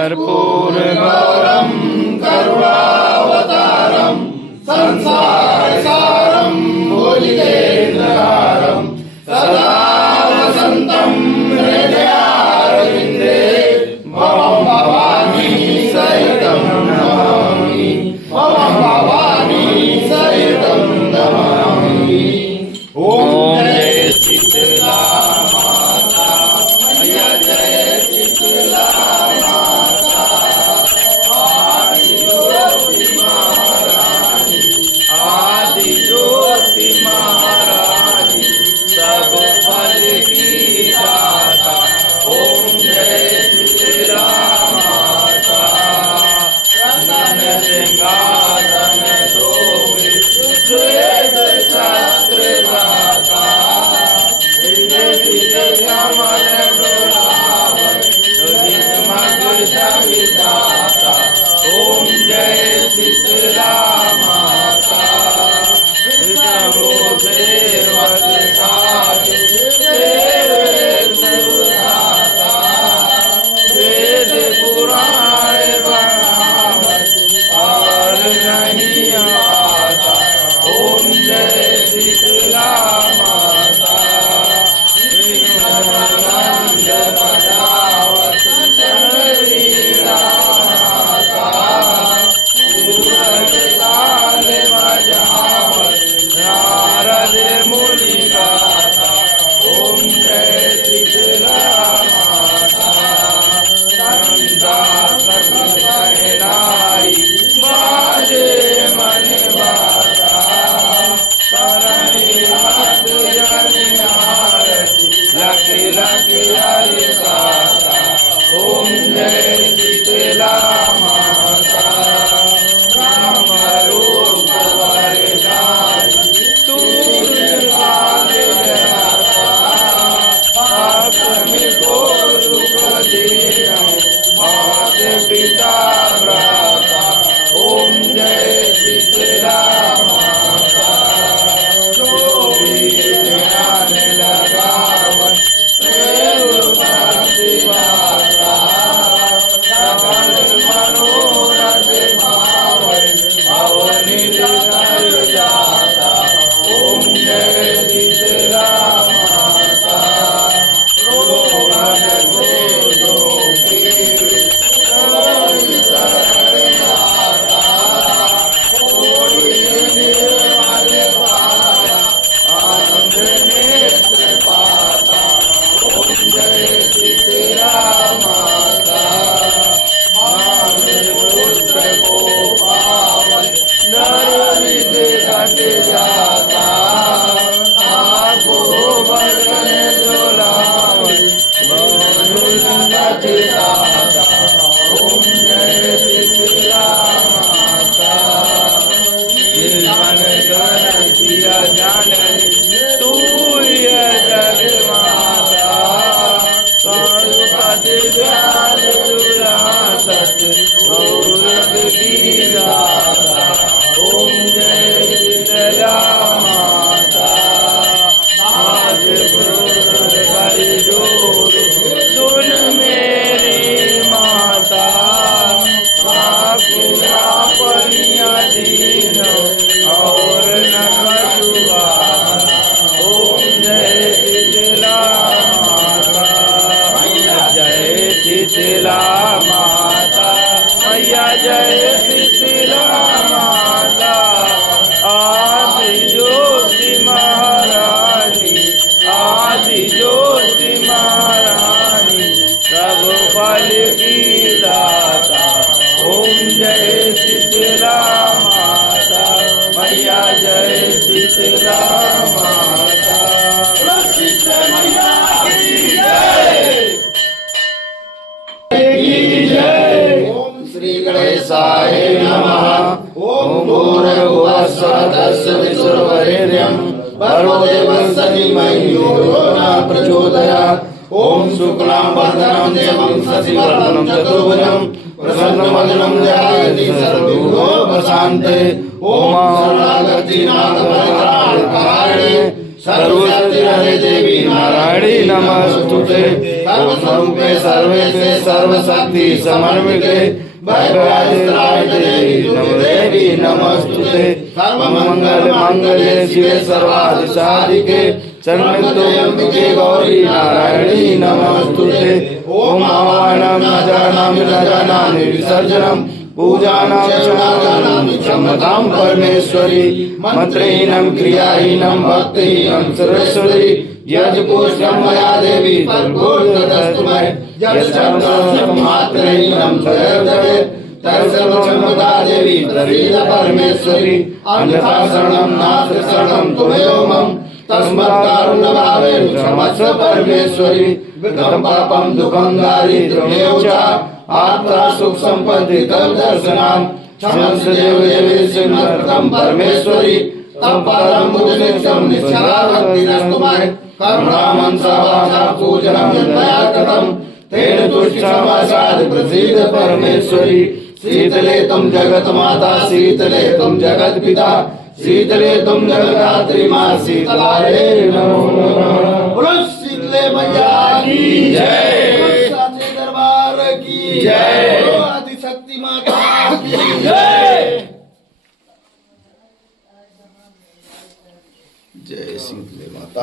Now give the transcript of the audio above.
कर्पूर गौरम करुणावतारम संसार सारम भुजगेन्द्रहारम सदा वसंतम हृदयारविंदे भवं भवानी सहितं नमामि भवं भवानी सहितं नमामि। ओम जय शीतला माता मैया जय शीतला माता आदि ज्योति महारानी आदि ज्योति महारानी सब फल की दाता। ओम जय शीतला माता रतन सिंहासन शोभित श्वेत छत्र गाता कमल डोलावन सुजित मग सविधाता। ओम जय शीतला माता विष्णु सेवक साधु देवता वेद पुराण बनावत और नहीं आता। ओम जय शीतला माता बजावत चंद्रीला माता सूरज ताल बजावत नारद मुनि गाता। ओम जय शीतला माता संता सहनाई बाजे मन बाता शरणि हाथ जन आरती लखी लखी हरि साता। ओम जय शीतला माता राम रूप वरदाई सूर काल जराता भक्त को सुख देना मात पिता भ्राता। ओम जय शीतला माता जो भी ध्यान लगावन प्रेम भक्ति वाला सकल मनोरथ पावन भवनि कर जाता। ओम जय शीतला माता रोमन को जो पीड़ित शरण आता कोई निर्मल पाया आनंद नेत्र पाता। ओम जय शीतला माता पुत्र को पावन नर घट जाता आपको बदन डोलावन दाता। ओम जय शीतला माता जीवन कर किया जाननी तू जग माता पद ध्यान तुला सत गौरव की दाता। ओम जय शीतला माता आज कर जोर सुन मेरी माता साकुया पनिया दीन और न कछुआ। ओम जय शीतला माता मैया जय शीतला माता मैया जय शीतला माता आदि ज्योति महारानी आदि ज्योति महारानी सब फल की दाता। ओम जय शीतला माता मैया जय शीतला माता प्रसिद्ध मैया की जय। ओम श्री गणेशाय नमः। ओम भूर्भुवः स्वः विष्णुर्वरेण्यं भर्गो देवस्य धीमहि धियो यो न प्रचोदयात्। ओम शुक्लांबरधरं देवं शशिवर्णं चतुर्भुजं प्रसन्नवदनं ध्यायति सर्वविघ्नोपशान्तये। ओम शरणागति नाथ परित्राणकारिणे सर्वशक्ति हरे देवी नारायणी नमस्तुते। सर्वस्वरूपे सर्वेशे सर्वशक्ति समन्विते भगवती देवी नमोदेवी नमस्तुते। सर्वमंगल मंगले शिवे सर्वार्थ साधिके शरण्ये गौरी नारायणी नमस्तुते। ओम आवाहनम न जानामि विसर्जनम पूजानां चरणानां क्षमतां परमेश्वरी। मंत्रहीनं क्रियाहीनं भक्तिहीनं सरस्वती। यज्ञपुष्पं मया देवी तद्बोधतस्तु मे। यत्सर्वमात्रहीनं तदेव तत्सर्वक्षमता देवी तदेव परमेश्वरी। अन्यथा शरणं नास्ति शरणं त्वमेव मम। तस्मात् कारुण्यभावेन क्षमस्व परमेश्वरी। विगतं पापं दुःखं दारिद्र्यमेव च आत्मा सुख संपत्ति तव दर्शनाम क्षमस्व देव देवेशं परमेश्वरी। तम परम मुनिशं निश्चला भक्तिरस्तु मे। करुणामं सवाचा पूजनं मया कृतं तेन तुष्टमासाद प्रसीद परमेश्वरी। शीतले तुम जगत माता शीतले तुम जगत पिता शीतले तुम जगदात्री माँ शीतलारे नमो नमः। बोलो शीतले मैया की जय। साचे दरबार की जय। बोलो आदिशक्ति माता की जय। जय शीतले माता।